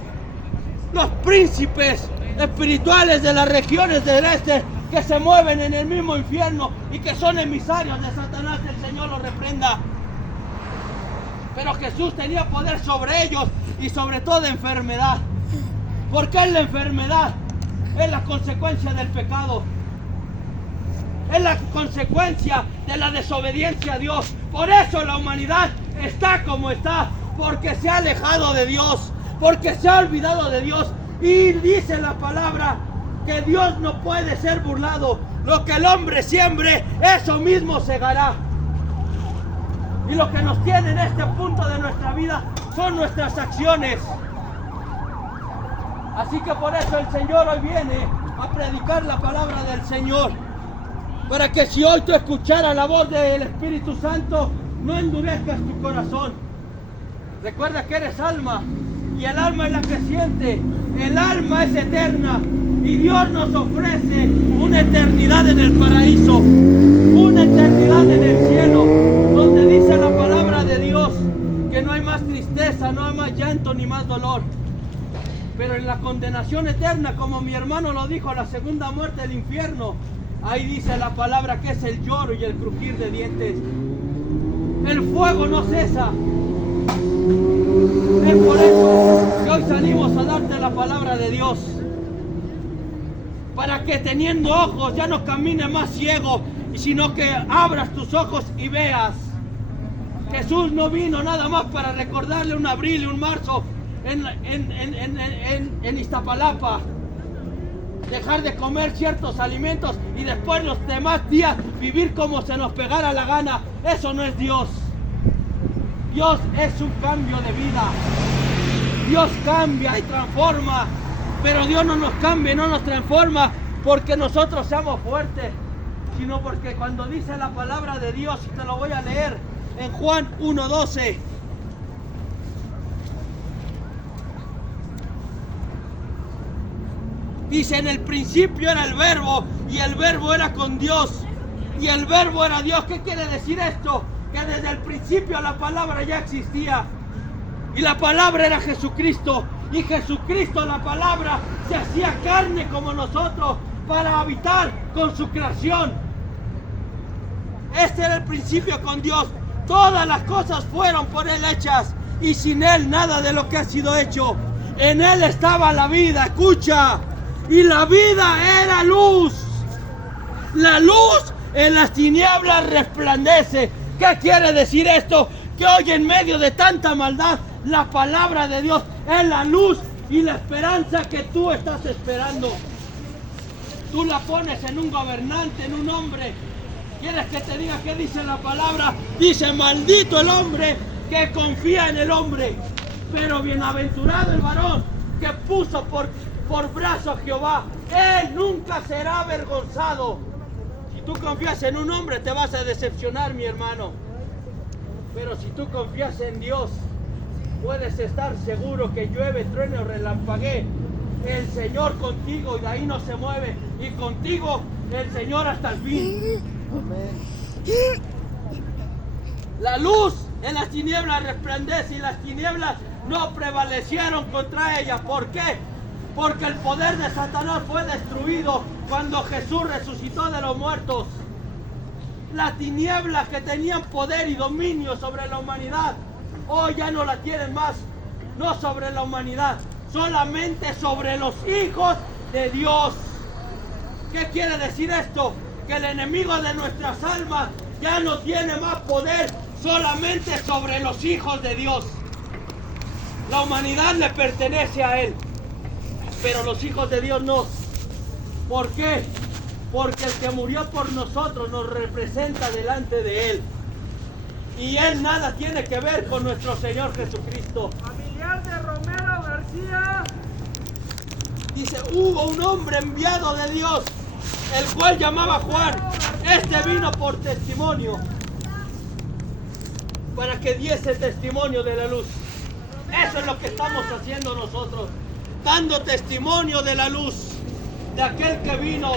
los príncipes espirituales de las regiones del este, que se mueven en el mismo infierno y que son emisarios de Satanás. El Señor los reprenda. Pero Jesús tenía poder sobre ellos y sobre toda enfermedad. Porque es la enfermedad, es la consecuencia del pecado, es la consecuencia de la desobediencia a Dios. Por eso la humanidad está como está, porque se ha alejado de Dios, porque se ha olvidado de Dios. Y dice la palabra que Dios no puede ser burlado. Lo que el hombre siembre, eso mismo segará. Y lo que nos tiene en este punto de nuestra vida son nuestras acciones. Así que por eso el Señor hoy viene a predicar la palabra del Señor, para que si hoy tú escucharas la voz del Espíritu Santo, no endurezcas tu corazón. Recuerda que eres alma, y el alma es la que siente, el alma es eterna, Y Dios nos ofrece una eternidad en el paraíso, una eternidad en el cielo, donde dice la palabra de Dios que no hay más tristeza, no hay más llanto ni más dolor. Pero en la condenación eterna, como mi hermano lo dijo, la segunda muerte del infierno, ahí dice la palabra que es el lloro y el crujir de dientes. El fuego no cesa. Es por eso que hoy salimos a darte la palabra de Dios, para que teniendo ojos ya no camines más ciego, sino que abras tus ojos y veas. Jesús no vino nada más para recordarle un abril y un marzo en Iztapalapa, dejar de comer ciertos alimentos y después los demás días vivir como se nos pegara la gana. Eso no es Dios. Dios es un cambio de vida. Dios cambia y transforma, pero Dios no nos cambia y no nos transforma porque nosotros seamos fuertes, sino porque cuando dice la palabra de Dios, y te lo voy a leer en Juan 1:12, dice: en el principio era el verbo, y el verbo era con Dios, y el verbo era Dios. ¿Qué quiere decir esto? Que desde el principio la palabra ya existía, y la palabra era Jesucristo, y Jesucristo, la palabra, se hacía carne como nosotros para habitar con su creación. Este era el principio con Dios. Todas las cosas fueron por Él hechas, y sin Él nada de lo que ha sido hecho. En Él estaba la vida, escucha, y la vida era luz. La luz en las tinieblas resplandece. ¿Qué quiere decir esto? Que hoy en medio de tanta maldad, la palabra de Dios es la luz y la esperanza que tú estás esperando. Tú la pones en un gobernante, en un hombre. ¿Quieres que te diga qué dice la palabra? Dice: maldito el hombre que confía en el hombre, pero bienaventurado el varón que puso por brazo a Jehová. Él nunca será avergonzado. Si tú confías en un hombre, te vas a decepcionar, mi hermano. Pero si tú confías en Dios, puedes estar seguro que llueve, truene o relampaguee, el Señor contigo, y de ahí no se mueve, y contigo el Señor hasta el fin. Amén. La luz en las tinieblas resplandece, y las tinieblas no prevalecieron contra ella. ¿Por qué? Porque el poder de Satanás fue destruido cuando Jesús resucitó de los muertos. Las tinieblas que tenían poder y dominio sobre la humanidad, hoy ya no la tienen más. No sobre la humanidad, solamente sobre los hijos de Dios. ¿Qué quiere decir esto? Que el enemigo de nuestras almas ya no tiene más poder, solamente sobre los hijos de Dios. La humanidad le pertenece a Él, pero los hijos de Dios no. ¿Por qué? Porque el que murió por nosotros nos representa delante de Él. Y Él nada tiene que ver con nuestro Señor Jesucristo. Familiar de Romero García. Dice: hubo un hombre enviado de Dios, el cual llamaba Juan. Este vino por testimonio, para que diese testimonio de la luz. Eso es lo que estamos haciendo nosotros, dando testimonio de la luz, de aquel que vino,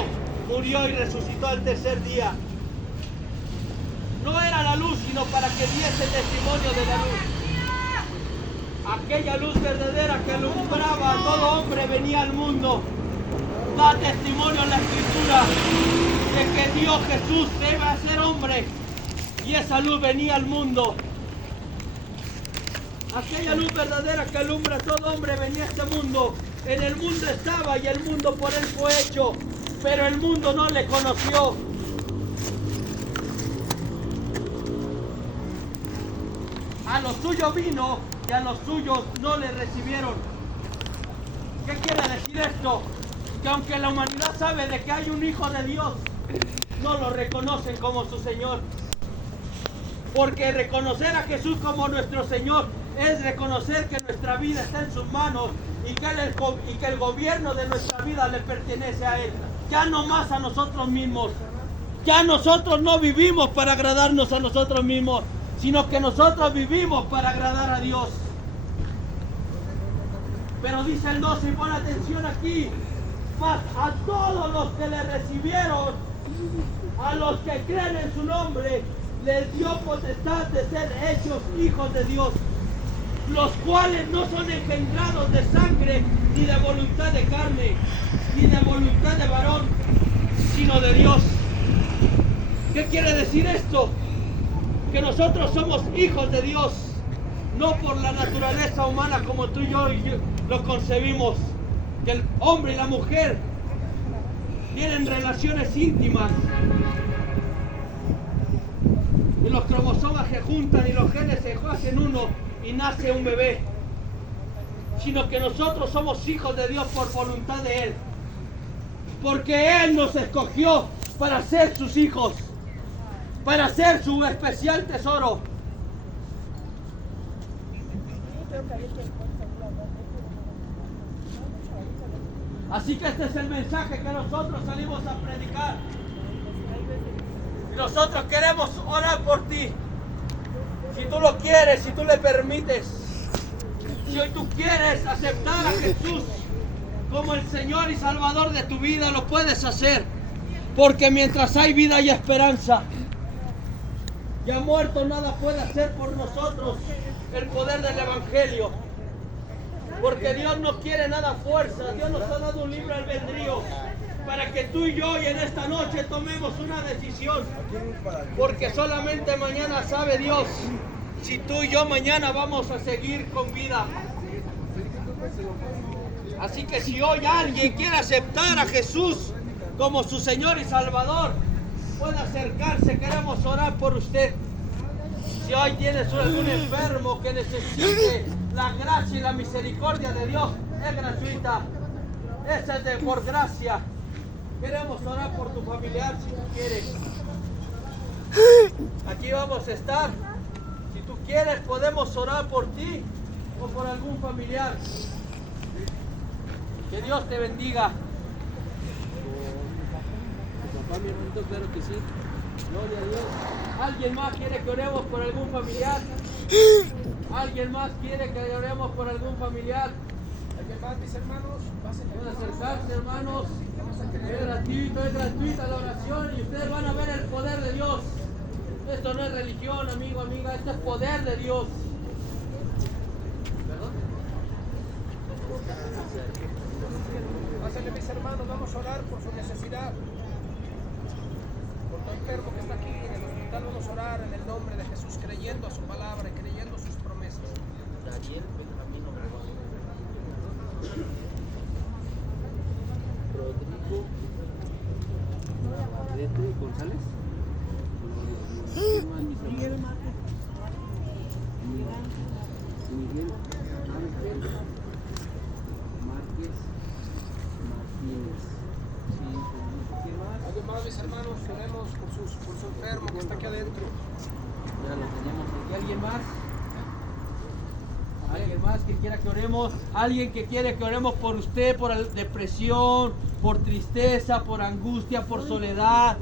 murió y resucitó al tercer día. No era la luz, sino para que diese testimonio de la luz. Aquella luz verdadera que alumbraba a todo hombre venía al mundo. Da testimonio en la Escritura de que Dios Jesús debe ser hombre, y esa luz venía al mundo. Aquella luz verdadera que alumbra a todo hombre venía a este mundo. En el mundo estaba, y el mundo por Él fue hecho, pero el mundo no le conoció. A los suyos vino, y a los suyos no le recibieron. ¿Qué quiere decir esto? Que aunque la humanidad sabe de que hay un Hijo de Dios, no lo reconocen como su Señor. Porque reconocer a Jesús como nuestro Señor es reconocer que nuestra vida está en sus manos, y que el gobierno de nuestra vida le pertenece a Él. Ya no más a nosotros mismos. Ya nosotros no vivimos para agradarnos a nosotros mismos, sino que nosotros vivimos para agradar a Dios. Pero dice el 12, y pon atención aquí, mas a todos los que le recibieron, a los que creen en su nombre, les dio potestad de ser hechos hijos de Dios, los cuales no son engendrados de sangre, ni de voluntad de carne, ni de voluntad de varón, sino de Dios. ¿Qué quiere decir esto? Que nosotros somos hijos de Dios, no por la naturaleza humana como tú y yo lo concebimos, que el hombre y la mujer tienen relaciones íntimas y los cromosomas se juntan y los genes se hacen uno y nace un bebé, sino que nosotros somos hijos de Dios por voluntad de Él, porque Él nos escogió para ser sus hijos, para ser su especial tesoro. Así que este es el mensaje que nosotros salimos a predicar. Y nosotros queremos orar por ti. Si tú lo quieres, si tú le permites, si hoy tú quieres aceptar a Jesús como el Señor y Salvador de tu vida, lo puedes hacer. Porque mientras hay vida hay esperanza. Ya muerto nada puede hacer por nosotros el poder del Evangelio. Porque Dios no quiere nada a fuerza. Dios nos ha dado un libre albedrío para que tú y yo y en esta noche tomemos una decisión. Porque solamente mañana sabe Dios si tú y yo mañana vamos a seguir con vida. Así que si hoy alguien quiere aceptar a Jesús como su Señor y Salvador, puede acercarse. Queremos orar por usted. Si hoy tienes algún enfermo que necesite la gracia y la misericordia de Dios, es gratuita. Esa es por gracia. Queremos orar por tu familiar si tú quieres. Aquí vamos a estar. Si tú quieres, podemos orar por ti o por algún familiar. Que Dios te bendiga. Papá, mi hermanito, claro que sí. Gloria a Dios. ¿Alguien más quiere que oremos por algún familiar? ¿Alguien más quiere que oremos por algún familiar? ¿Alguien más, mis hermanos? Pueden acercarse, hermanos. Es gratuita la oración y ustedes van a ver el poder de Dios. Esto no es religión, amigo, amiga, esto es poder de Dios. ¿Perdón? Pásenle, mis hermanos, vamos a orar por su necesidad. Por todo enfermo que está aquí en el hospital, vamos a orar en el nombre de Jesús, creyendo a su palabra y creyendo sus promesas. Daniel Benjamín Rodrigo González. Miguel Márquez. Miguel Ángel Márquez Martínez. ¿Alguien más, mis hermanos? Oremos por su enfermo que está aquí adentro. Ya lo tenemos aquí. ¿Alguien más? ¿Alguien más que quiera que oremos? ¿Alguien que quiere que oremos por usted, por depresión, por tristeza, por angustia, por soledad?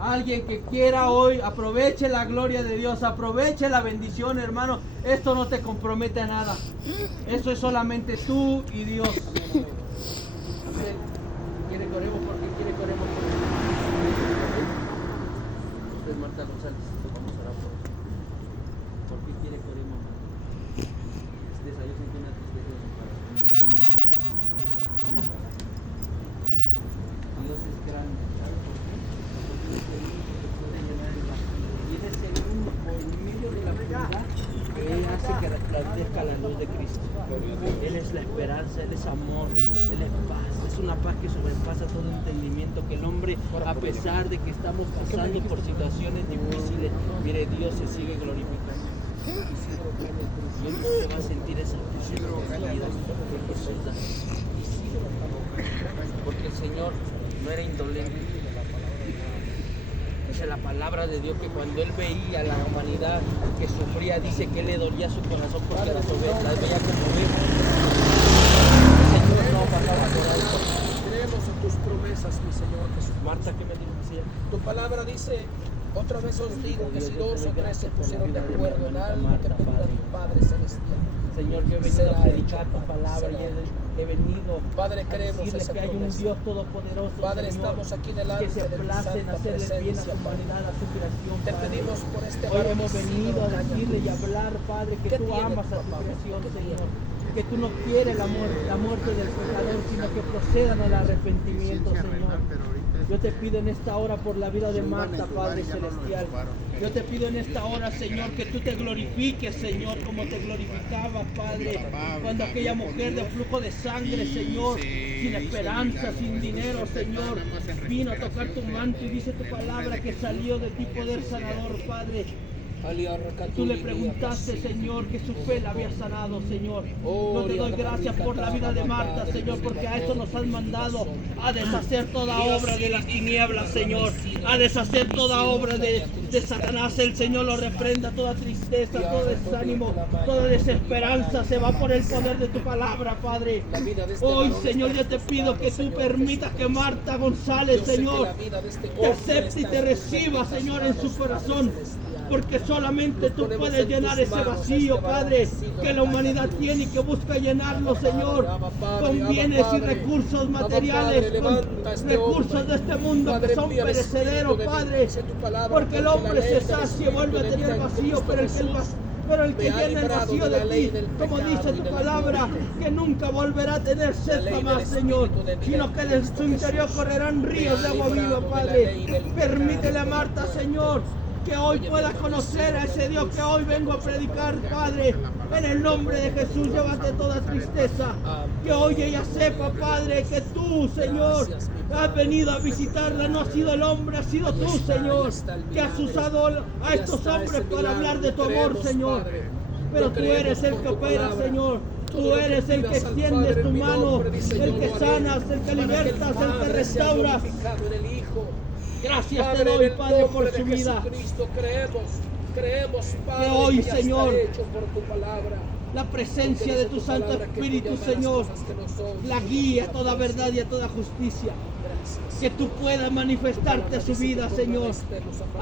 Alguien que quiera hoy, aproveche la gloria de Dios, aproveche la bendición, hermano. Esto no te compromete a nada. Eso es solamente tú y Dios. Amén. ¿Quiere que oremos por qué? ¿Quiere que oremos por qué? Usted es Marta González, vamos a orar por usted. ¿Por qué quiere que oremos? Tristeza, yo siento una tristeza para Dios es grande, ¿sabe por qué? Porque es el único que puede llenar el vacío. Y Él es el único en medio de la oscuridad que Él hace que resplandezca la luz de Cristo. Él es la esperanza, Él es amor, Él es paz. Es una paz que sobrepasa todo entendimiento, que el hombre, a pesar de que estamos pasando por situaciones difíciles, mire, Dios se sigue glorificando. Y Él usted va a sentir esa vida que Jesús da. Porque el Señor no era indolente. Dice la palabra de Dios que cuando Él veía a la humanidad que sufría, dice que le dolía su corazón porque las veía como ovejas. El Señor no pasaba por alto. Creemos en tus promesas, mi Señor Jesús. Marta, ¿qué me dijo? Tu palabra dice, otra vez os digo que si dos o tres se pusieron de acuerdo en algo que pidan al Padre, Padre celestial. Señor, yo he venido a predicar tu palabra y he venido Padre, a creemos decirle esa que hay un promesa. Dios todopoderoso, Padre, Señor, estamos aquí delante que se de tu place en santa hacerle el bien a presencia, su humanidad, a su creación, Te Padre. pedimos por este Hoy hemos varón venido a Isidro decirle y Caña. hablar, Padre, que ¿Qué tú tiene, amas a tu papá? creación, ¿Qué Señor. tiene? Que tú no quieres la muerte del pecador, sino que procedan al arrepentimiento, Señor. Yo te pido en esta hora por la vida de Marta, Padre Celestial. Yo te pido en esta hora, Señor, que tú te glorifiques, Señor, como te glorificabas, Padre. Cuando aquella mujer de flujo de sangre, Señor, sin esperanza, sin dinero, Señor, vino a tocar tu manto y dice tu palabra que salió de ti poder sanador, Padre. Tú le preguntaste, Señor, que su fe la había sanado, Señor. Yo te doy gracias por la vida de Marta, Señor, porque a esto nos has mandado a deshacer toda obra de las tinieblas, Señor. A deshacer toda obra de Satanás. El Señor lo reprenda, toda tristeza, todo desánimo, toda desesperanza se va por el poder de tu palabra, Padre. Hoy, Señor, yo te pido que tú permitas que Marta González, Señor, te acepte y te reciba, Señor, en su corazón. Porque solamente tú puedes llenar ese vacío, Padre, que la humanidad tiene y que busca llenarlo, Señor, con bienes y recursos materiales, con recursos de este mundo que son perecederos, Padre, porque el hombre se sacia y vuelve a tener vacío, pero el que llena el vacío de ti, como dice tu palabra, que nunca volverá a tener sed jamás, Señor, sino que de su interior correrán ríos de agua viva, Padre. Permítele a Marta, Señor, que hoy pueda conocer a ese Dios que hoy vengo a predicar, Padre. En el nombre de Jesús, llévate toda tristeza. Que hoy ella sepa, Padre, que tú, Señor, has venido a visitarla. No ha sido el hombre, ha sido tú, Señor, que has usado a estos hombres para hablar de tu amor, Señor. Pero tú eres el que opera, Señor. Tú eres el que extiendes tu mano, el que sanas, el que libertas, el que restauras. Gracias te doy, Padre, por su vida. Creemos, Padre, que hoy, ya Señor, está hecho por tu palabra. La presencia de tu Santo Espíritu, Señor, la guía a toda verdad y a toda justicia. Que tú puedas manifestarte a su vida, Señor.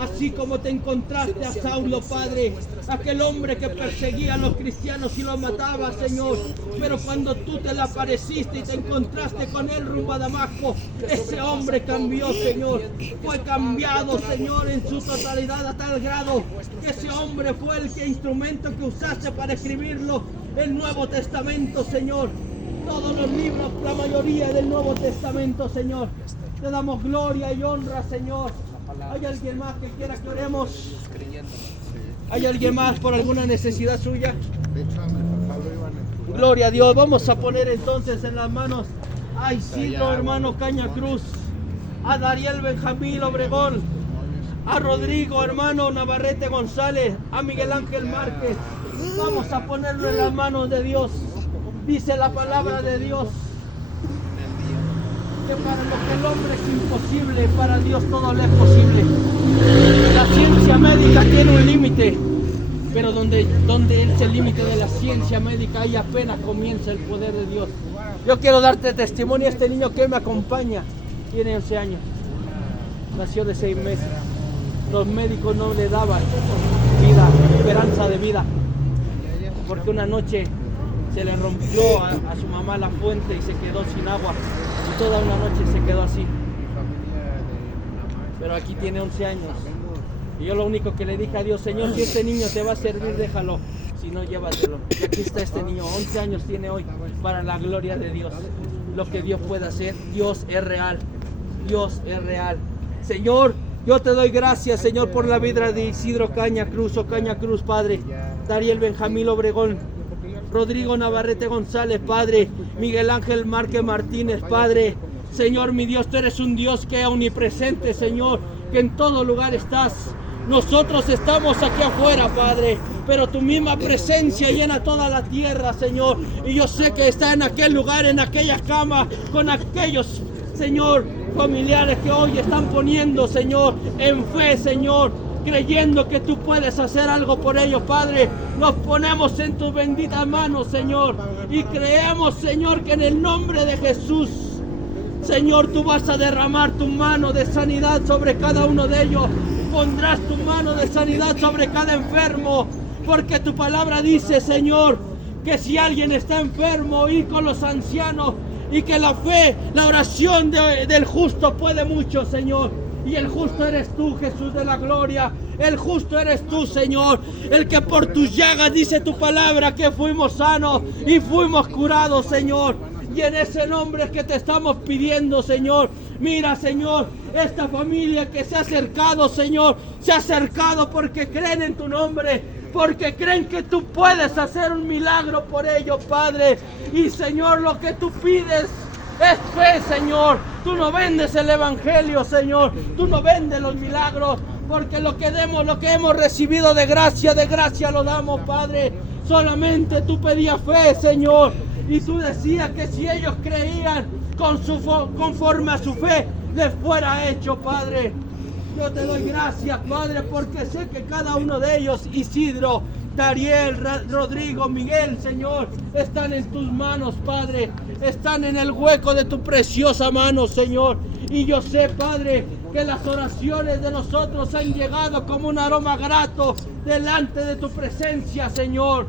Así como te encontraste a Saulo, Padre, aquel hombre que perseguía a los cristianos y los mataba, Señor. Pero cuando tú te le apareciste y te encontraste con él rumbo a Damasco, ese hombre cambió, Señor. Fue cambiado, Señor, en su totalidad a tal grado que ese hombre fue el instrumento que usaste para escribirlo el Nuevo Testamento, Señor. Todos los libros, la mayoría del Nuevo Testamento, Señor. Te damos gloria y honra, Señor. ¿Hay alguien más que quiera que oremos? ¿Hay alguien más por alguna necesidad suya? Gloria a Dios. Vamos a poner entonces en las manos a Isidro, hermano Caña Cruz, a Dariel Benjamín Obregón, a Rodrigo, hermano Navarrete González, a Miguel Ángel Márquez. Vamos a ponerlo en las manos de Dios. Dice la palabra de Dios que para lo que el hombre es imposible, para Dios todo le es posible. La ciencia médica tiene un límite, pero donde es el límite de la ciencia médica, ahí apenas comienza el poder de Dios. Yo quiero darte testimonio. Este niño que me acompaña tiene 11 años, nació de 6 meses. Los médicos no le daban vida, esperanza de vida, porque una noche se le rompió a su mamá la fuente y se quedó sin agua. Y toda una noche se quedó así. Pero aquí tiene 11 años. Y yo lo único que le dije a Dios, Señor, si este niño te va a servir, déjalo. Si no, llévatelo. Y aquí está este niño, 11 años tiene hoy, para la gloria de Dios. Lo que Dios puede hacer, Dios es real. Dios es real. Señor, yo te doy gracias, Señor, por la vida de Isidro Caña Cruz, Padre. Dariel Benjamín Obregón, Rodrigo Navarrete González, Padre. Miguel Ángel Márquez Martínez, Padre. Señor, mi Dios, tú eres un Dios que es omnipresente, Señor, que en todo lugar estás. Nosotros estamos aquí afuera, Padre, pero tu misma presencia llena toda la tierra, Señor. Y yo sé que está en aquel lugar, en aquella cama, con aquellos, Señor, familiares que hoy están poniendo, Señor, en fe, Señor, creyendo que tú puedes hacer algo por ellos, Padre. Nos ponemos en tus benditas manos, Señor, y creemos, Señor, que en el nombre de Jesús, Señor, tú vas a derramar tu mano de sanidad sobre cada uno de ellos. Pondrás tu mano de sanidad sobre cada enfermo. porque tu palabra dice, Señor, que si alguien está enfermo, ir con los ancianos, y que la fe, la oración del justo puede mucho, Señor. Y el justo eres tú, Jesús de la gloria. El justo eres tú, Señor. El que por tus llagas dice tu palabra que fuimos sanos y fuimos curados, Señor. Y en ese nombre que te estamos pidiendo, Señor. Mira, Señor, esta familia que se ha acercado, Señor, se ha acercado porque creen en tu nombre, porque creen que tú puedes hacer un milagro por ellos, Padre. Y, Señor, lo que tú pides es fe, Señor. Tú no vendes el evangelio, Señor. Tú no vendes los milagros, porque lo que hemos recibido de gracia lo damos, Padre. Solamente tú pedías fe, Señor. Y tú decías que si ellos creían conforme a su fe, les fuera hecho, Padre. Yo te doy gracias, Padre, porque sé que cada uno de ellos, Isidro, Dariel, Rodrigo, Miguel, Señor, están en tus manos, Padre. Están en el hueco de tu preciosa mano, Señor. Y yo sé, Padre, que las oraciones de nosotros han llegado como un aroma grato delante de tu presencia, Señor.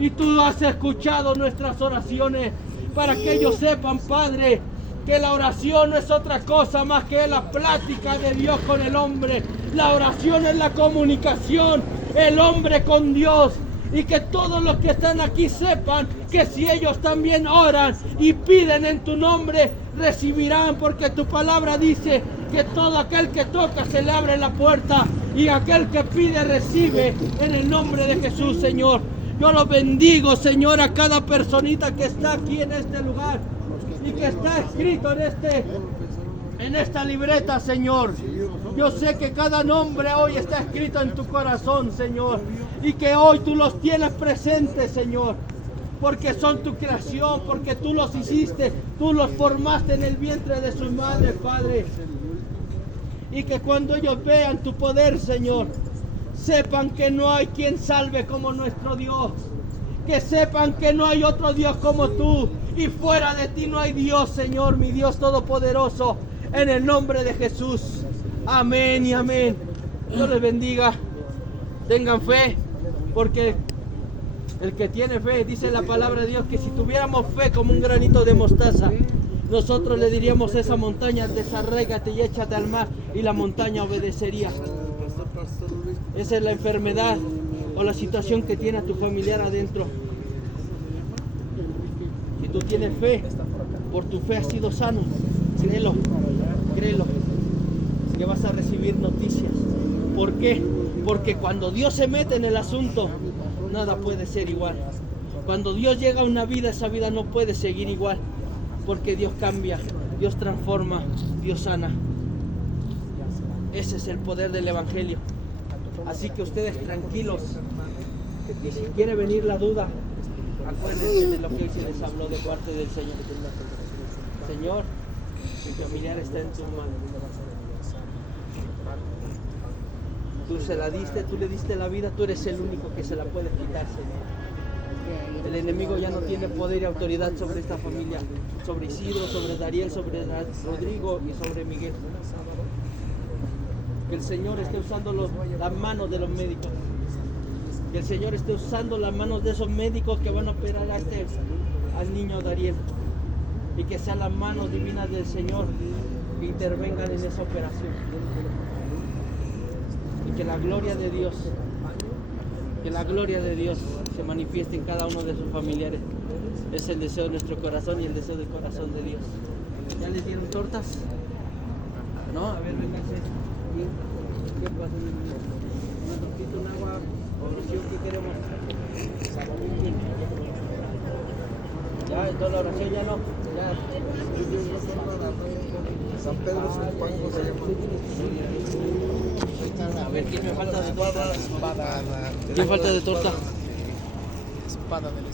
Y tú has escuchado nuestras oraciones para que ellos sepan, Padre, que la oración no es otra cosa más que la plática de Dios con el hombre. La oración es la comunicación, el hombre con Dios. Y que todos los que están aquí sepan que si ellos también oran y piden en tu nombre, recibirán, porque tu palabra dice que todo aquel que toca se le abre la puerta, y aquel que pide recibe en el nombre de Jesús, Señor. Yo los bendigo, Señor, a cada personita que está aquí en este lugar y que está escrito en esta libreta, Señor. Yo sé que cada nombre hoy está escrito en tu corazón, Señor, y que hoy tú los tienes presentes, Señor, porque son tu creación, porque tú los hiciste, tú los formaste en el vientre de su madre, Padre. Y que cuando ellos vean tu poder, Señor, sepan que no hay quien salve como nuestro Dios. Que sepan que no hay otro Dios como tú. Y fuera de ti no hay Dios, Señor, mi Dios todopoderoso. En el nombre de Jesús. Amén y amén. Dios les bendiga. Tengan fe. Porque el que tiene fe, dice la palabra de Dios, que si tuviéramos fe como un granito de mostaza, nosotros le diríamos a esa montaña, desarráigate y échate al mar, y la montaña obedecería. Esa es la enfermedad o la situación que tiene a tu familiar adentro. Si tú tienes fe, por tu fe has sido sano, créelo, créelo, que vas a recibir noticias. ¿Por qué? Porque cuando Dios se mete en el asunto, nada puede ser igual. Cuando Dios llega a una vida, esa vida no puede seguir igual, porque Dios cambia, Dios transforma, Dios sana. Ese es el poder del evangelio. Así que ustedes tranquilos, y si quiere venir la duda, acuérdense de lo que hoy se les habló de parte del Señor. Señor, mi familiar está en tu mano. Tú se la diste, tú le diste la vida, tú eres el único que se la puede quitar, Señor. El enemigo ya no tiene poder y autoridad sobre esta familia, sobre Isidro, sobre Dariel, sobre Rodrigo y sobre Miguel. Que el Señor esté usando las manos de los médicos. Que el Señor esté usando las manos de esos médicos que van a operar al niño Dariel. Y que sean las manos divinas del Señor que intervengan en esa operación. Y que la gloria de Dios, se manifieste en cada uno de sus familiares. Es el deseo de nuestro corazón y el deseo del corazón de Dios. ¿Ya les dieron tortas? ¿No? A ver, vénganse. ¿Qué pasa? ¿Una tortita, un agua o oración que queremos? Ya, entonces la oración ya no. Ya. San Pedro Zumpango se llama. A ver, ¿quién me falta de torta? ¿Quién falta de torta? Espada del